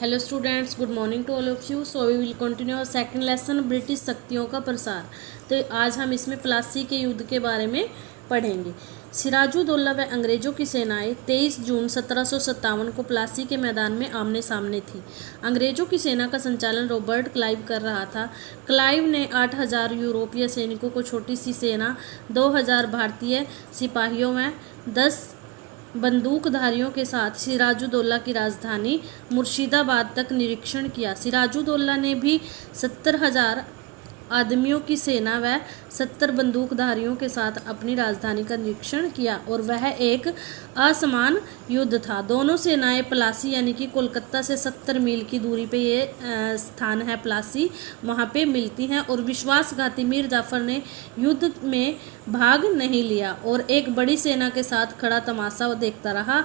Hello students, good morning to all of you. So we will continue और second lesson British शक्तियों का प्रसार। तो आज हम इसमें प्लासी के युद्ध के बारे में पढ़ेंगे। सिराजुद्दौला व अंग्रेजों की सेनाएं 23 जून 1757 को प्लासी के मैदान में आमने सामने थी। अंग्रेजों की सेना का संचालन रॉबर्ट क्लाइव कर रहा था। क्लाइव ने 8000 यूरोपीय सैनिकों को छोटी सी सेना, 2000 भारतीय सिपाहियों में 10 बंदूकधारियों के साथ सिराजुद्दौला की राजधानी मुर्शिदाबाद तक निरीक्षण किया। सिराजुद्दौला ने भी 70,000 आदमियों की सेना व 70 बंदूकधारियों के साथ अपनी राजधानी का निरीक्षण किया और वह एक असमान युद्ध था। दोनों सेनाएं प्लासी यानी कि कोलकाता से 70 मील की दूरी पे ये स्थान है प्लासी, वहाँ पे मिलती हैं। और विश्वासघाती मीर जाफर ने युद्ध में भाग नहीं लिया और एक बड़ी सेना के साथ खड़ा तमाशा देखता रहा।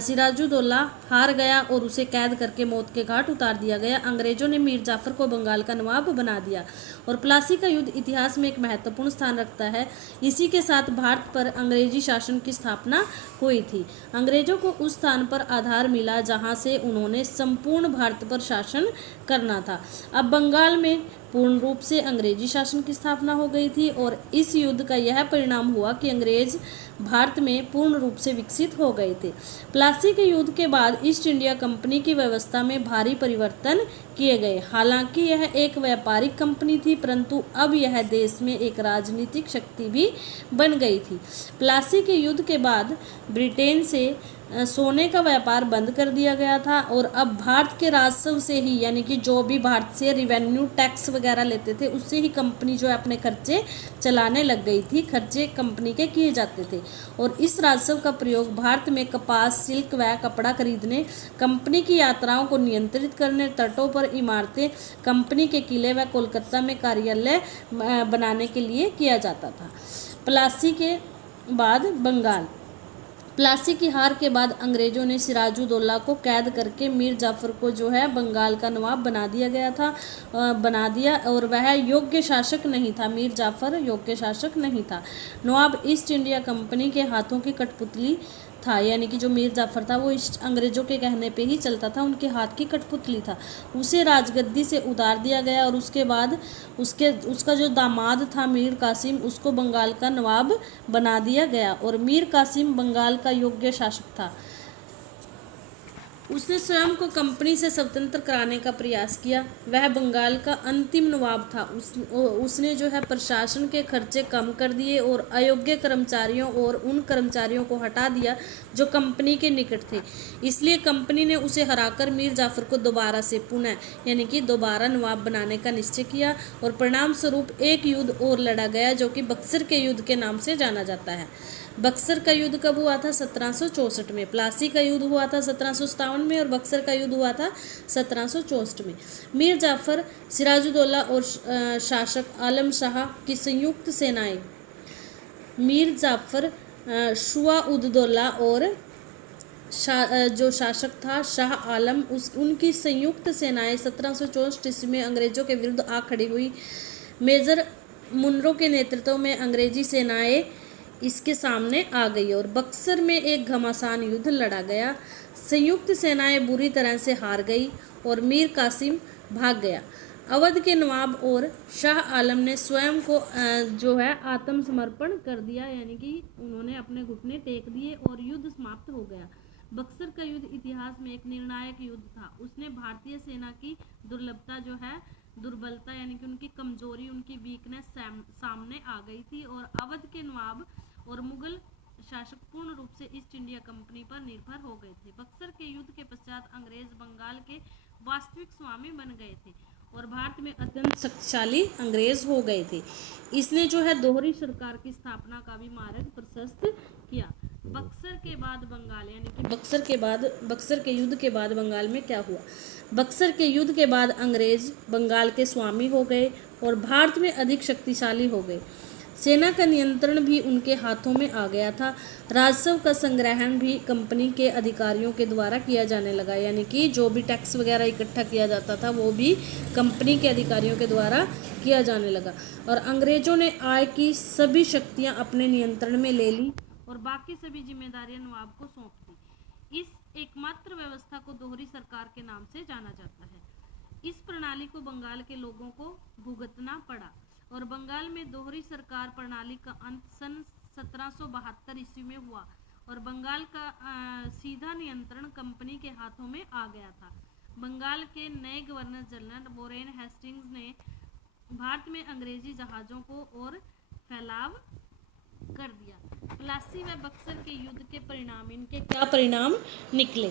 सिराजुद्दौला हार गया और उसे कैद करके मौत के घाट उतार दिया गया। अंग्रेजों ने मीर जाफर को बंगाल का नवाब बना दिया और प्लासी का युद्ध इतिहास में एक महत्वपूर्ण स्थान रखता है। इसी के साथ भारत पर अंग्रेजी शासन की स्थापना हुई थी। अंग्रेजों को उस स्थान पर आधार मिला जहां से उन्होंने संपूर्ण भारत पर शासन करना था। अब बंगाल में पूर्ण रूप से अंग्रेजी शासन की स्थापना हो गई थी और इस युद्ध का यह परिणाम हुआ कि अंग्रेज भारत में पूर्ण रूप से विकसित हो गए थे। प्लासी के युद्ध के बाद ईस्ट इंडिया कंपनी की व्यवस्था में भारी परिवर्तन किए गए। हालांकि यह एक व्यापारिक कंपनी थी, परंतु अब यह देश में एक राजनीतिक शक्ति भी बन गई थी। प्लासी के युद्ध के बाद ब्रिटेन से सोने का व्यापार बंद कर दिया गया था और अब भारत के राजस्व से ही, यानी कि जो भी भारत से रिवेन्यू टैक्स वगैरह लेते थे उससे ही कंपनी जो है अपने खर्चे चलाने लग गई थी। खर्चे कंपनी के किए जाते थे और इस राजस्व का प्रयोग भारत में कपास, सिल्क व कपड़ा खरीदने, कंपनी की यात्राओं को नियंत्रित करने, तटों पर इमारतें, कंपनी के किले व कोलकाता में कार्यालय बनाने के लिए किया जाता था। प्लासी के बाद बंगाल। प्लासी की हार के बाद अंग्रेजों ने सिराजुद्दौला को कैद करके मीर जाफर को जो है बंगाल का नवाब बना दिया और वह योग्य शासक नहीं था। मीर जाफर योग्य शासक नहीं था। नवाब ईस्ट इंडिया कंपनी के हाथों की कठपुतली था, यानी कि जो मीर जाफर था वो अंग्रेजों के कहने पे ही चलता था, उनके हाथ की कठपुतली था। उसे राजगद्दी से उतार दिया गया और उसके बाद उसका जो दामाद था मीर कासिम, उसको बंगाल का नवाब बना दिया गया और मीर कासिम बंगाल का योग्य शासक था। उसने स्वयं को कंपनी से स्वतंत्र कराने का प्रयास किया। वह बंगाल का अंतिम नवाब था। उसने जो है प्रशासन के खर्चे कम कर दिए और अयोग्य कर्मचारियों और उन कर्मचारियों को हटा दिया जो कंपनी के निकट थे। इसलिए कंपनी ने उसे हराकर मीर जाफर को दोबारा से पुनः यानी कि दोबारा नवाब बनाने का निश्चय किया और परिणाम स्वरूप एक युद्ध और लड़ा गया जो कि बक्सर के युद्ध के नाम से जाना जाता है। बक्सर का युद्ध कब हुआ था? 1764 में। प्लासी का युद्ध हुआ था 1757 में और बक्सर का युद्ध हुआ था 1764 में। मीर जाफर, सिराजुद्दौला और शासक आलम शाह की संयुक्त सेनाएं मीर जाफर, शुआ-उद-दौला और जो शासक था शाह आलम, उनकी संयुक्त सेनाएं 1764 ईस्वी में अंग्रेजों के विरुद्ध आ खड़ी हुई। मेजर मुनरो के नेतृत्व में अंग्रेजी सेनाएं इसके सामने आ गई और बक्सर में एक घमासान युद्ध लड़ा गया। संयुक्त सेनाएं बुरी तरह से हार गई और मीर कासिम भाग गया। अवध के नवाब और शाह आलम ने स्वयं को जो है आत्मसमर्पण कर दिया, यानी कि उन्होंने अपने घुटने टेक दिए और युद्ध समाप्त हो गया। बक्सर का युद्ध इतिहास में एक निर्णायक युद्ध था। उसने भारतीय सेना की दुर्बलता यानी कि उनकी कमजोरी, उनकी वीकनेस सामने आ गई थी और अवध के नवाब और मुगल शासक पूर्ण रूप से ईस्ट इंडिया कंपनी पर निर्भर हो गए थे। बक्सर के युद्ध के पश्चात अंग्रेज बंगाल के वास्तविक स्वामी बन गए थे और भारत में अत्यंत शक्तिशाली अंग्रेज हो गए थे। इसने जो है दोहरी सरकार की स्थापना का भी मार्ग प्रशस्त किया। बक्सर के बाद बंगाल, यानी कि बक्सर के युद्ध के बाद बंगाल में क्या हुआ? बक्सर के युद्ध के बाद अंग्रेज बंगाल के स्वामी हो गए और भारत में अधिक शक्तिशाली हो गए। सेना का नियंत्रण भी उनके हाथों में आ गया था। राजस्व का संग्रहण भी कंपनी के अधिकारियों के द्वारा किया जाने लगा, यानी कि जो भी टैक्स वगैरह इकट्ठा किया जाता था वो भी कंपनी के अधिकारियों के द्वारा किया जाने लगा और अंग्रेजों ने आय की सभी शक्तियां अपने नियंत्रण में ले ली और बाकी सभी जिम्मेदारियां नवाब को सौंप दी। इस एकमात्र व्यवस्था को दोहरी सरकार के नाम से जाना जाता है। इस प्रणाली को बंगाल के लोगों को भुगतना पड़ा और बंगाल में दोहरी सरकार प्रणाली का अंत सन 1772 ईस्वी में हुआ और बंगाल का सीधा नियंत्रण कंपनी के हाथों में आ गया था। बंगाल के नए गवर्नर जनरल वॉरेन हेस्टिंग्स ने भारत में अंग्रेजी जहाज़ों को और फैलाव कर दिया। प्लासी व बक्सर के युद्ध के परिणाम, इनके क्या परिणाम निकले?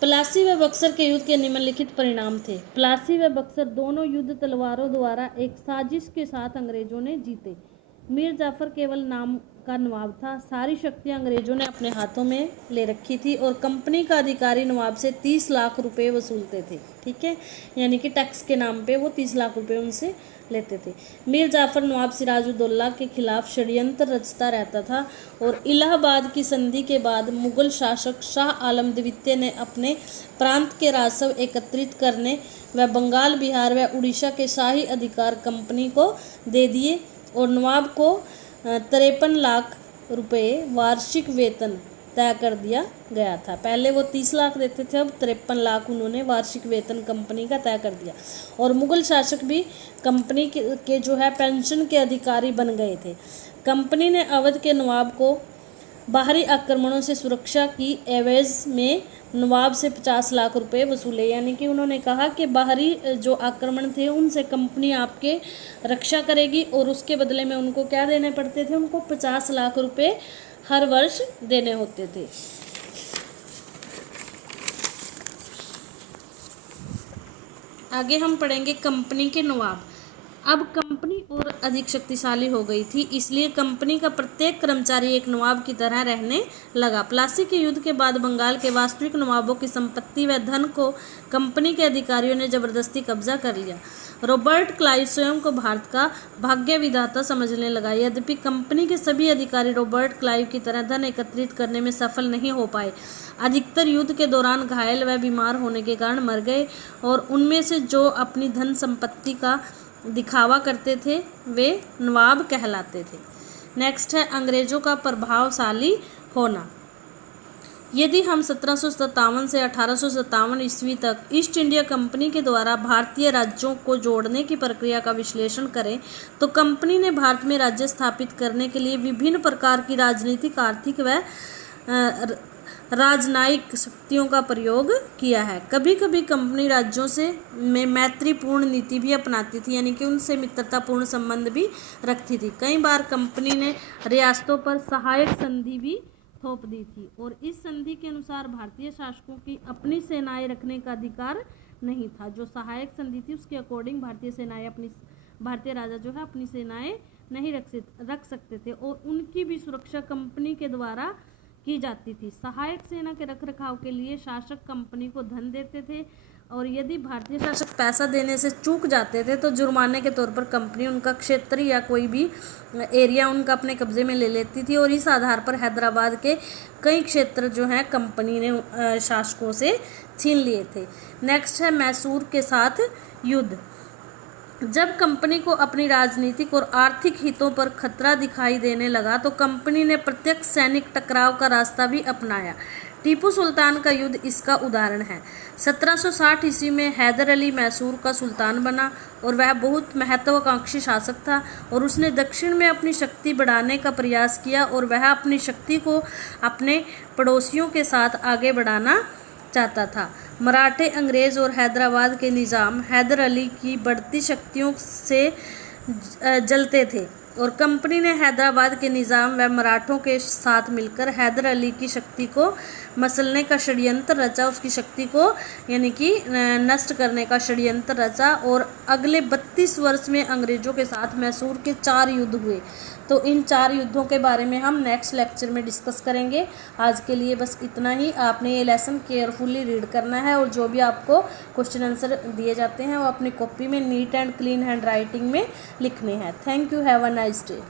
प्लासी व बक्सर के युद्ध के निम्नलिखित परिणाम थे। प्लासी व बक्सर दोनों युद्ध तलवारों द्वारा एक साजिश के साथ अंग्रेजों ने जीते। मीर जाफर केवल नाम का नवाब था। सारी शक्तियां अंग्रेजों ने अपने हाथों में ले रखी थी और कंपनी का अधिकारी नवाब से 30 लाख रुपए वसूलते थे। ठीक है, यानी कि टैक्स के नाम पे वो 30 लाख रुपए उनसे लेते थे। मीर जाफर नवाब सिराजुद्दौला के खिलाफ षड्यंत्र रचता रहता था और इलाहाबाद की संधि के बाद मुगल शासक शाह आलम द्वितीय ने अपने प्रांत के राजस्व एकत्रित करने व बंगाल, बिहार व उड़ीसा के शाही अधिकार कंपनी को दे दिए और नवाब को 53 लाख रुपए वार्षिक वेतन तय कर दिया गया था। पहले वो 30 लाख देते थे, अब 53 लाख उन्होंने वार्षिक वेतन कंपनी का तय कर दिया और मुगल शासक भी कंपनी के जो है पेंशन के अधिकारी बन गए थे। कंपनी ने अवध के नवाब को बाहरी आक्रमणों से सुरक्षा की एवज में नवाब से 50 लाख रुपए वसूले, यानी कि उन्होंने कहा कि बाहरी जो आक्रमण थे उनसे कंपनी आपके रक्षा करेगी और उसके बदले में उनको क्या देने पड़ते थे? उनको 50 लाख रुपए हर वर्ष देने होते थे। आगे हम पढ़ेंगे कंपनी के नवाब। अब कंपनी और अधिक शक्तिशाली हो गई थी, इसलिए कंपनी का प्रत्येक कर्मचारी एक नवाब की तरह रहने लगा। प्लासी के युद्ध के बाद बंगाल के वास्तविक नवाबों की संपत्ति व धन को कंपनी के अधिकारियों ने जबरदस्ती कब्जा कर लिया। रॉबर्ट क्लाइव स्वयं को भारत का भाग्य विधाता समझने लगा। यद्यपि कंपनी के सभी अधिकारी रॉबर्ट क्लाइव की तरह धन एकत्रित करने में सफल नहीं हो पाए। अधिकतर युद्ध के दौरान घायल व बीमार होने के कारण मर गए और उनमें से जो अपनी धन संपत्ति का दिखावा करते थे वे नवाब कहलाते थे। नेक्स्ट है अंग्रेजों का प्रभावशाली होना। यदि हम 1757 से 1857 ईस्वी तक ईस्ट इंडिया कंपनी के द्वारा भारतीय राज्यों को जोड़ने की प्रक्रिया का विश्लेषण करें तो कंपनी ने भारत में राज्य स्थापित करने के लिए विभिन्न प्रकार की राजनीतिक, आर्थिक व राजनयिक शक्तियों का प्रयोग किया है। कभी कभी कंपनी राज्यों से में मैत्रीपूर्ण नीति भी अपनाती थी, यानी कि उनसे मित्रतापूर्ण संबंध भी रखती थी। कई बार कंपनी ने रियासतों पर सहायक संधि भी थोप दी थी और इस संधि के अनुसार भारतीय शासकों की अपनी सेनाएं रखने का अधिकार नहीं था। जो सहायक संधि थी उसके अकॉर्डिंग भारतीय राजा जो है अपनी सेनाएं नहीं रख सकते थे और उनकी भी सुरक्षा कंपनी के द्वारा की जाती थी। सहायक सेना के रखरखाव के लिए शासक कंपनी को धन देते थे और यदि भारतीय शासक पैसा देने से चूक जाते थे तो जुर्माने के तौर पर कंपनी उनका क्षेत्र या कोई भी एरिया उनका अपने कब्जे में ले लेती थी और इस आधार पर हैदराबाद के कई क्षेत्र जो हैं कंपनी ने शासकों से छीन लिए थे। नेक्स्ट है मैसूर के साथ युद्ध। जब कंपनी को अपनी राजनीतिक और आर्थिक हितों पर खतरा दिखाई देने लगा तो कंपनी ने प्रत्यक्ष सैनिक टकराव का रास्ता भी अपनाया। टीपू सुल्तान का युद्ध इसका उदाहरण है। 1760 ईस्वी में हैदर अली मैसूर का सुल्तान बना और वह बहुत महत्वाकांक्षी शासक था और उसने दक्षिण में अपनी शक्ति बढ़ाने का प्रयास किया और वह अपनी शक्ति को अपने पड़ोसियों के साथ आगे बढ़ाना चाहता था। मराठे, अंग्रेज और हैदराबाद के निज़ाम हैदर अली की बढ़ती शक्तियों से जलते थे और कंपनी ने हैदराबाद के निज़ाम व मराठों के साथ मिलकर हैदर अली की शक्ति को मसलने का षड्यंत्र रचा, उसकी शक्ति को यानी कि नष्ट करने का षड्यंत्र रचा और अगले 32 वर्ष में अंग्रेज़ों के साथ मैसूर के 4 युद्ध हुए। तो इन 4 युद्धों के बारे में हम नेक्स्ट लेक्चर में डिस्कस करेंगे। आज के लिए बस इतना ही। आपने ये लेसन केयरफुली रीड करना है और जो भी आपको क्वेश्चन आंसर दिए जाते हैं वो अपनी कॉपी में neat and clean hand writing में लिखने हैं। Thank you, have a nice day.